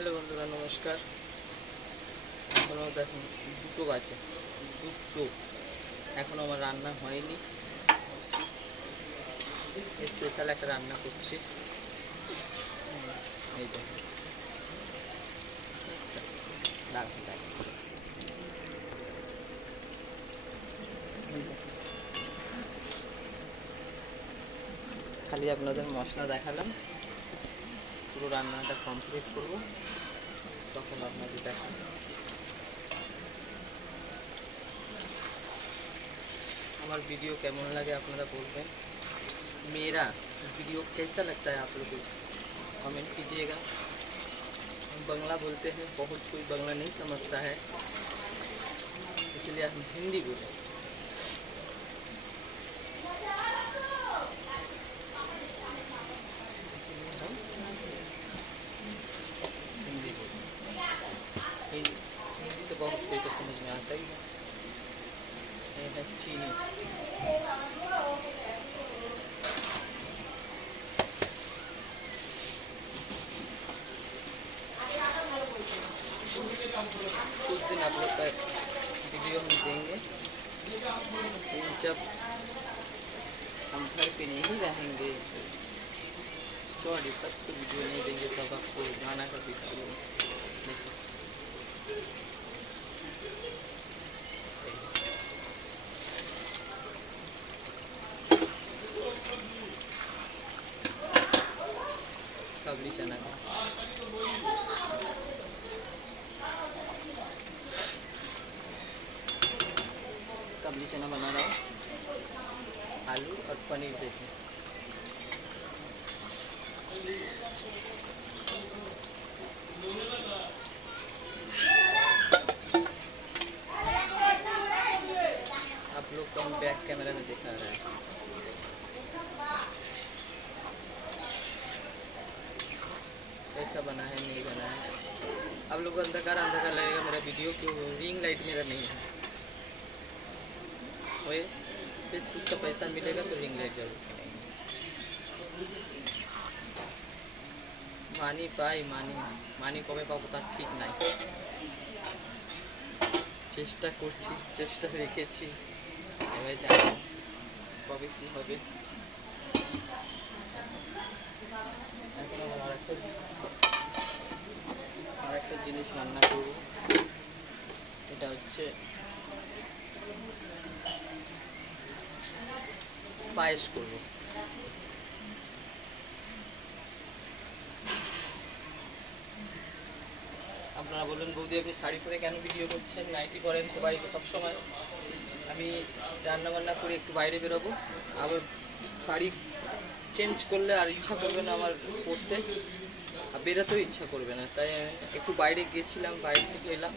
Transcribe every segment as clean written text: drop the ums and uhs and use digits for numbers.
Hello বন্ধুরা, নমস্কার। এখনও দেখুন 2টো বাজে, 2টো এখনও আমার রান্না হয়নি। স্পেশাল একটা রান্না করছি, এই দেখুন। আচ্ছা, দাঁড়ান দেখাচ্ছি। খালি আপনাদের মশলা দেখালাম, পুরো রান্নাটা কমপ্লিট করব, তখন আপনাদের দেখাবো। আমার वीडियो কেমন লাগে আপনারা বলবেন। मेरा वीडियो कैसा लगता है आप लोगों को कमेंट कीजिएगा। हम बांग्ला बोलते हैं, बहुत कोई बांग्ला नहीं समझता है, इसलिए हम हिंदी बोलें। इसलिए हम हिंदी बोलें। हिंदी तो बहुत कोई तो समझ में आता ही है। ये है चीनी। कुछ दिन आप लोग का वीडियो हम देंगे, जब हम घर पे नहीं रहेंगे, सॉरी, तब तो वीडियो नहीं देंगे, तब आपको गाना का वीडियो देखो। काबली चना का काबली चना बना रहा हूँ, आलू और पनीर देखें। आप लोग को हम बैक कैमरा में दिखा रहे हैं। कैसा बना है, नहीं बना है, आप लोग को अंधकार अंधकार लगेगा मेरा वीडियो, क्यों रिंग लाइट मेरा नहीं है। ওই फेसबुक का पैसा मिलेगा तो रिंग लाइट जरूर किनेंगे। মানি পাই, মানি কবে পাবো তার ঠিক নাই। চেষ্টা করছি, চেষ্টা রেখেছি, এবার জানি কবে কী হবে। এখন আমার আরেকটা জিনিস রান্না করব, এটা হচ্ছে পায়েস করব। আপনারা বললেন বৌদি আপনি শাড়ি পরে কেন ভিডিও করছেন, নাইটি পরেন তো বাড়িতে সবসময়। আমি রান্নাবান্না করে একটু বাইরে বেরোবো, আবার শাড়ি চেঞ্জ করলে আর ইচ্ছা করবে না আমার পরতে, আর বেরোতেও ইচ্ছা করবে না, তাই একটু বাইরে গিয়েছিলাম, বাইরে থেকে এলাম,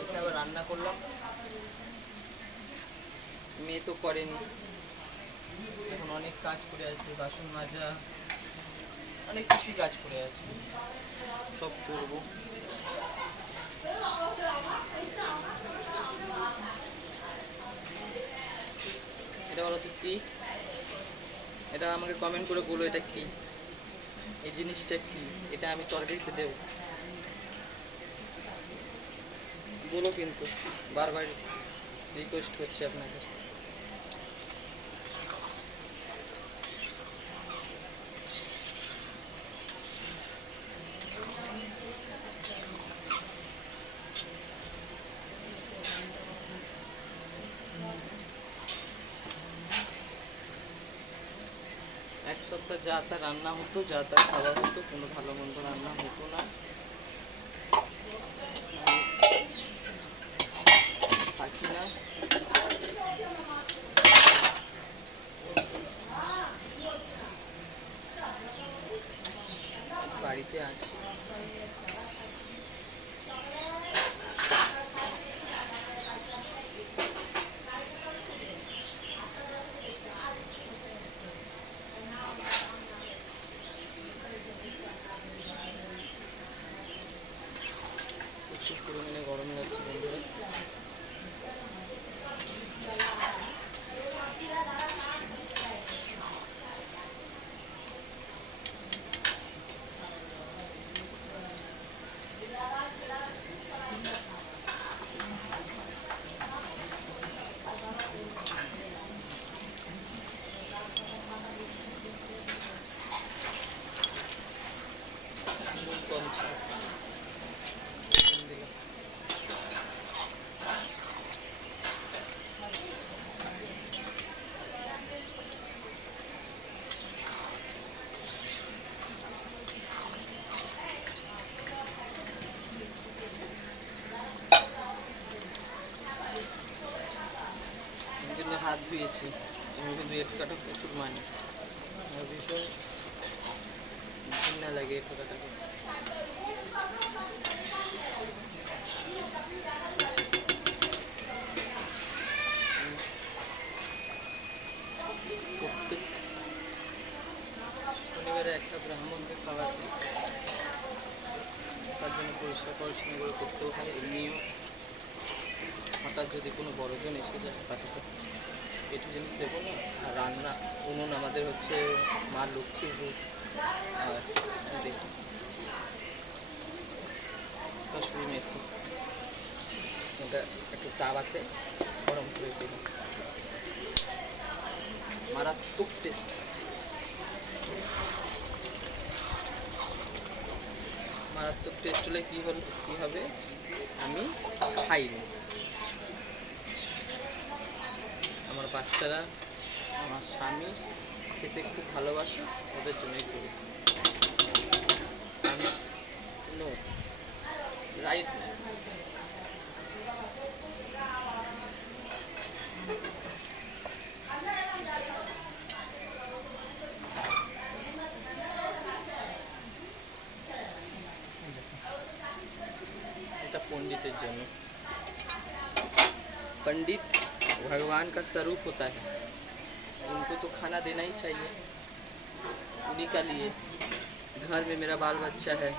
এসে আবার রান্না করলাম। মেয়ে তো করেনি, এখন অনেক কাজ পড়ে আছে, বাসন মাজা, অনেক কিছুই কাজ পড়ে আছে, সব করব। এটা বলো তো কি, এটা আমাকে কমেন্ট করে বলো, এটা কি, এই জিনিসটা কি, এটা আমি তরকারিতে দেব বলো, কিন্তু বারবার রিকোয়েস্ট করছি আপনাদের। এক সপ্তাহ যা তা রান্না হতো, যা তা খাওয়া হতো, কোনো ভালো মন্দ রান্না হতো না। থাকি না, বাড়িতে আছি। প্রচুর পরিমাণে গরম লাগছে বন্ধুরা। ধুয়েছি, এর মধ্যে 2 টাকাটা প্রচুর মানে আমার ভীষণ ঘৃণা লাগে এই টাকাটাকে। প্রত্যেক শনিবারে একটা ব্রাহ্মণকে খাবার দিই, তার জন্য পরিষ্কার পরিচ্ছন্ন করে করতেও হয়। এমনিও হঠাৎ যদি কোনো বড়জন এসে যায় তাকে তো কিছু জিনিস দেবো না। আর রান্না উনুন আমাদের হচ্ছে মা লক্ষ্মীর রূপ। আর দেখি কসুরি মেথি, এটা একটু চাবাতে গরম করে দিল, মারাত্মক টেস্ট। মারাত্মক টেস্ট হলে কী হবে, আমি খাইনি, আমার বাচ্চারা, আমার স্বামী খেতে খুব ভালোবাসে, ওদের জন্যই করি। আমি নো রাইস না, এটা पंडित जन्म। पंडित भगवान का स्वरूप होता है, उनको तो खाना देना ही चाहिए। उन्हीं का लिए घर में मेरा बाल बच्चा है,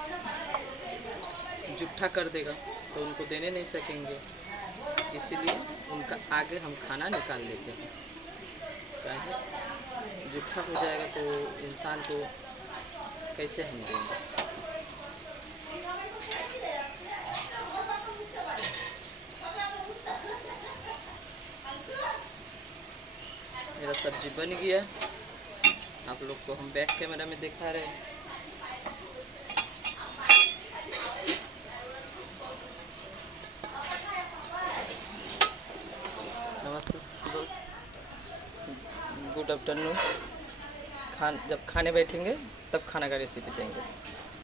जुट्ठा कर देगा तो उनको देने नहीं सकेंगे, इसीलिए उनका आगे हम खाना निकाल लेते हैं। कहीं जुट्ठा हो जाएगा तो इंसान को कैसे हम देंगे। मेरा सब्जी बन गया, आप लोग को हम बैक कैमरा में दिखा रहे हैं। नमस्ते दोस्त, गुड आफ्टरनून। जब खाने बैठेंगे तब खाना का रेसिपी देंगे।